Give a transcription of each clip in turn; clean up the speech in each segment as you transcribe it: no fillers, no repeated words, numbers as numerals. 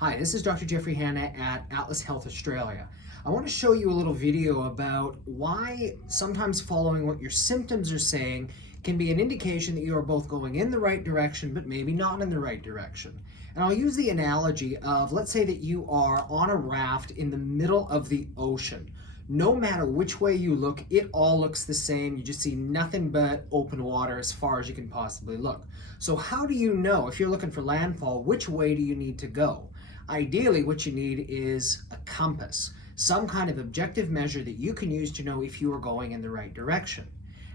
Hi, this is Dr. Jeffrey Hanna at Atlas Health Australia. I want to show you a little video about why sometimes following what your symptoms are saying can be an indication that you are both going in the right direction but maybe not in the right direction. And I'll use the analogy of, let's say that you are on a raft in the middle of the ocean. No matter which way you look, it all looks the same. You just see nothing but open water as far as you can possibly look. So how do you know, if you're looking for landfall, which way do you need to go? Ideally, what you need is a compass, some kind of objective measure that you can use to know if you are going in the right direction.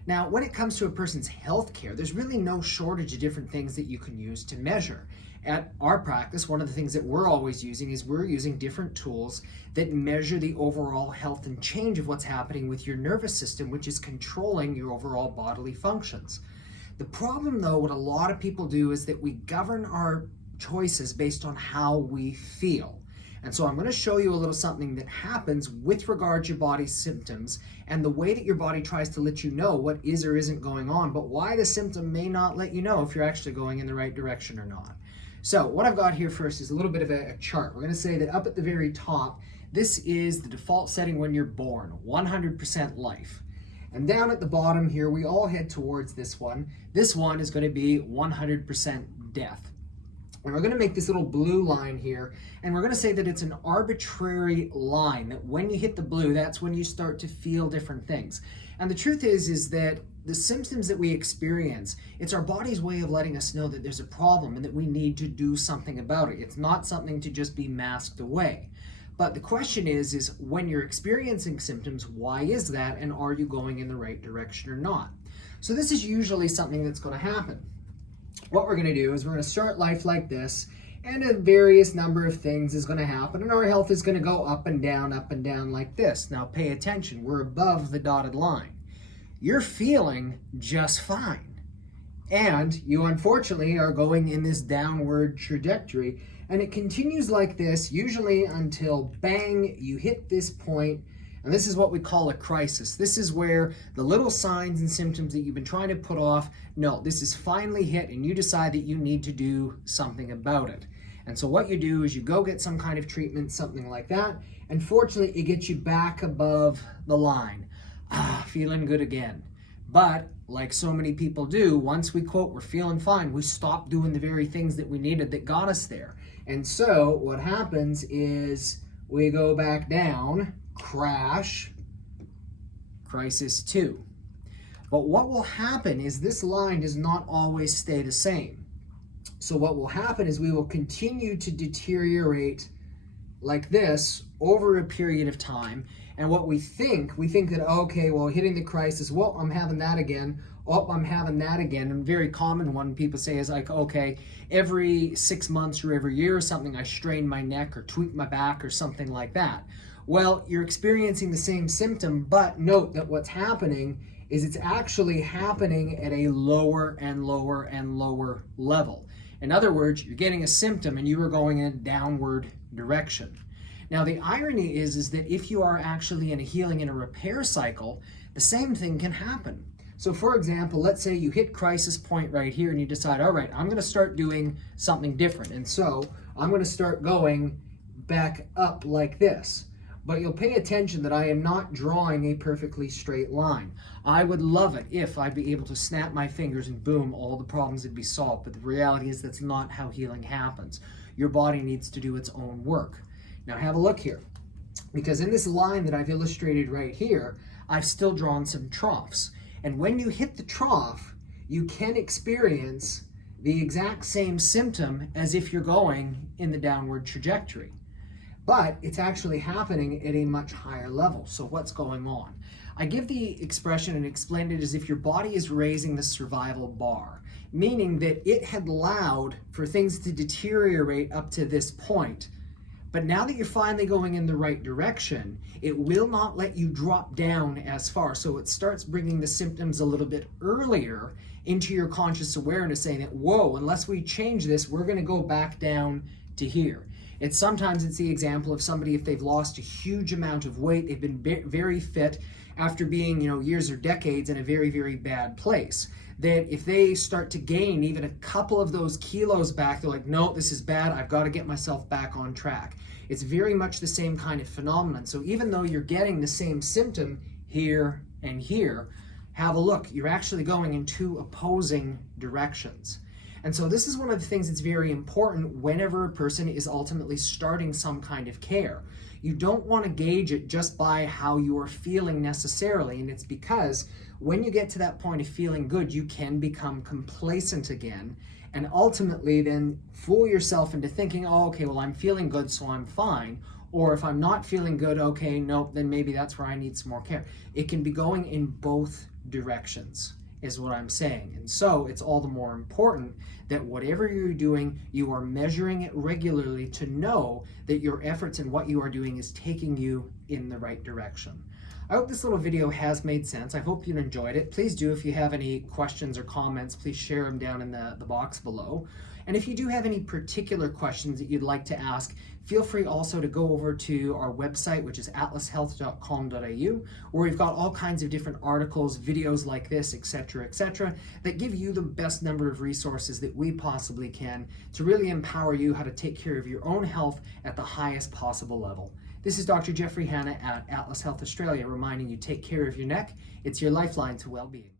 Now, when it comes to a person's health care, there's really no shortage of different things that you can use to measure. At our practice, one of the things that we're always using is we're using different tools that measure the overall health and change of what's happening with your nervous system, which is controlling your overall bodily functions. The problem, though, what a lot of people do is that we govern our choices based on how we feel. And so I'm going to show you a little something that happens with regard to your body's symptoms and the way that your body tries to let you know what is or isn't going on, but why the symptom may not let you know if you're actually going in the right direction or not. So what I've got here first is a little bit of a chart. We're going to say that up at the very top, this is the default setting when you're born, 100% life. And down at the bottom here, we all head towards this one. This one is going to be 100% death. And we're going to make this little blue line here, and we're going to say that it's an arbitrary line, that when you hit the blue, that's when you start to feel different things. And the truth is that the symptoms that we experience, it's our body's way of letting us know that there's a problem and that we need to do something about it. It's not something to just be masked away. But the question is when you're experiencing symptoms, why is that, and are you going in the right direction or not? So this is usually something that's going to happen. What we're going to do is we're going to start life like this, and a various number of things is going to happen, and our health is going to go up and down like this. Now pay attention, we're above the dotted line. You're feeling just fine, and you unfortunately are going in this downward trajectory, and it continues like this usually until bang, you hit this point. And this is what we call a crisis. This is where the little signs and symptoms that you've been trying to put off, no, this is finally hit, and you decide that you need to do something about it. And so what you do is you go get some kind of treatment, something like that, and fortunately it gets you back above the line. Feeling good again. But like so many people do, once we quote, we're feeling fine, we stop doing the very things that we needed that got us there. And so what happens is we go back down, crash, crisis 2. But what will happen is this line does not always stay the same. So what will happen is we will continue to deteriorate like this over a period of time. And what we think that, okay, well, hitting the crisis, well, I'm having that again. Oh, I'm having that again. And a very common one people say is like, okay, every 6 months or every year or something, I strain my neck or tweak my back or something like that. Well, you're experiencing the same symptom, but note that what's happening is it's actually happening at a lower and lower and lower level. In other words, you're getting a symptom and you are going in a downward direction. Now, the irony is that if you are actually in a healing and a repair cycle, the same thing can happen. So for example, let's say you hit crisis point right here and you decide, all right, I'm going to start doing something different. And so I'm going to start going back up like this. But you'll pay attention that I am not drawing a perfectly straight line. I would love it if I'd be able to snap my fingers and boom, all the problems would be solved. But the reality is that's not how healing happens. Your body needs to do its own work. Now have a look here. Because in this line that I've illustrated right here, I've still drawn some troughs. And when you hit the trough, you can experience the exact same symptom as if you're going in the downward trajectory. But it's actually happening at a much higher level. So what's going on? I give the expression and explain it as if your body is raising the survival bar, meaning that it had allowed for things to deteriorate up to this point. But now that you're finally going in the right direction, it will not let you drop down as far. So it starts bringing the symptoms a little bit earlier into your conscious awareness, saying that, whoa, unless we change this, we're going to go back down to here. Sometimes it's the example of somebody, if they've lost a huge amount of weight, they've been very fit after being, years or decades in a very, very bad place. That if they start to gain even a couple of those kilos back, they're like, no, this is bad. I've got to get myself back on track. It's very much the same kind of phenomenon. So even though you're getting the same symptom here and here, have a look. You're actually going in two opposing directions. And so this is one of the things that's very important whenever a person is ultimately starting some kind of care. You don't want to gauge it just by how you're feeling necessarily, and it's because when you get to that point of feeling good, you can become complacent again, and ultimately then fool yourself into thinking, oh, okay, well, I'm feeling good, so I'm fine. Or if I'm not feeling good, okay, nope, then maybe that's where I need some more care. It can be going in both directions, is what I'm saying. And so it's all the more important that whatever you're doing, you are measuring it regularly to know that your efforts and what you are doing is taking you in the right direction. I hope this little video has made sense. I hope you enjoyed it. Please do, if you have any questions or comments, please share them down in the box below. And if you do have any particular questions that you'd like to ask, feel free also to go over to our website, which is atlashealth.com.au, where we've got all kinds of different articles, videos like this, etc., that give you the best number of resources that we possibly can to really empower you how to take care of your own health at the highest possible level. This is Dr. Jeffrey Hanna at Atlas Health Australia, reminding you, take care of your neck. It's your lifeline to well-being.